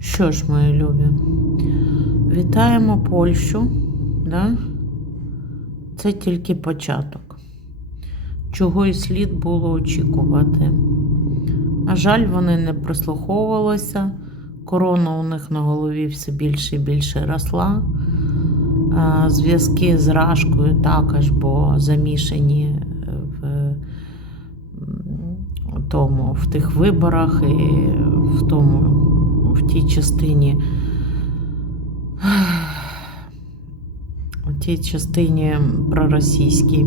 Що ж, мої любі, вітаємо Польщу. Да? Це тільки початок. Чого і слід було очікувати. На жаль, вони не прислуховувалися. Корона у них на голові все більше і більше росла. Зв'язки з Рашкою також, бо замішані в тому, в тих виборах і в тому, в тій частині. В тій частині проросійській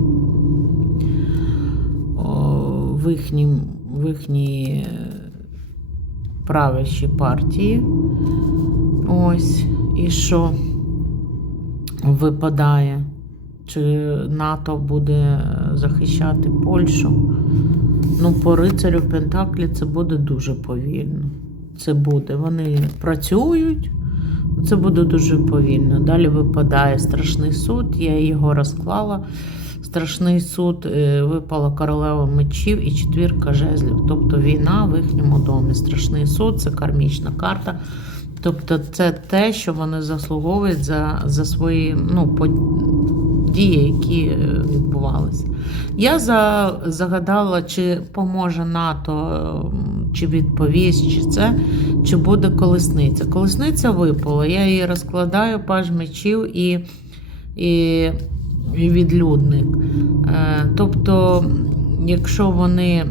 в, їхнім, в їхній е, правящій партії. Ось. І що випадає? Чи НАТО буде захищати Польщу? Ну, по рицарю Пентаклі це буде дуже повільно. Це буде. Вони працюють, це буде дуже повільно. Далі випадає страшний суд, я його розклала. Страшний суд е, випала королева мечів і четвірка жезлів. Тобто війна в їхньому домі. Страшний суд це кармічна карта. Тобто, це те, що вони заслуговують за, за свої ну, події, які е, відбувалися. Я загадала, чи поможе НАТО, ем, чи відповість, чи це, чи буде колесниця. Колесниця випала, я її розкладаю, паж мечів і, і, і відлюдник. Е, тобто, якщо вони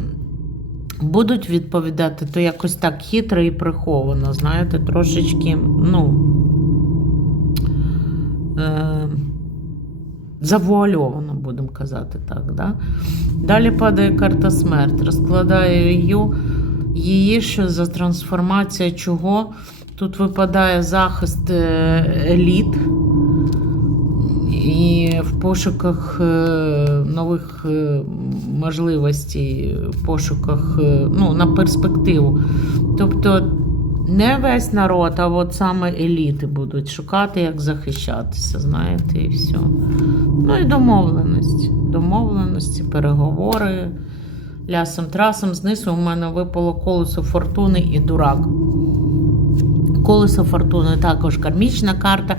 будуть відповідати, то якось так хитро і приховано, знаєте, трошечки, ну. Е, завуальовано, будемо казати так. Да? Далі падає карта смерть. Розкладаю її, її що за трансформація чого. Тут випадає захист е, еліт. І в пошуках е, нових е, можливостей, в пошуках ну, на перспективу. Тобто не весь народ, а от саме еліти будуть шукати, як захищатися, знаєте, і все. Ну і домовленості. Домовленості, переговори. Лясом трасом знизу у мене випало колесо фортуни і дурак. Колесо фортуни також кармічна карта.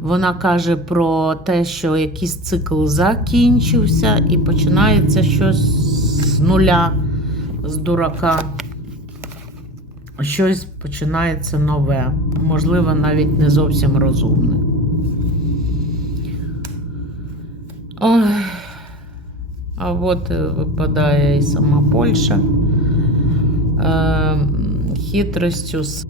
Вона каже про те, що якийсь цикл закінчився і починається щось з нуля, з дурака. Щось починається нове, можливо, навіть не зовсім розумне. Ой. А от е, випадає і сама Польща. хитростью хитростю.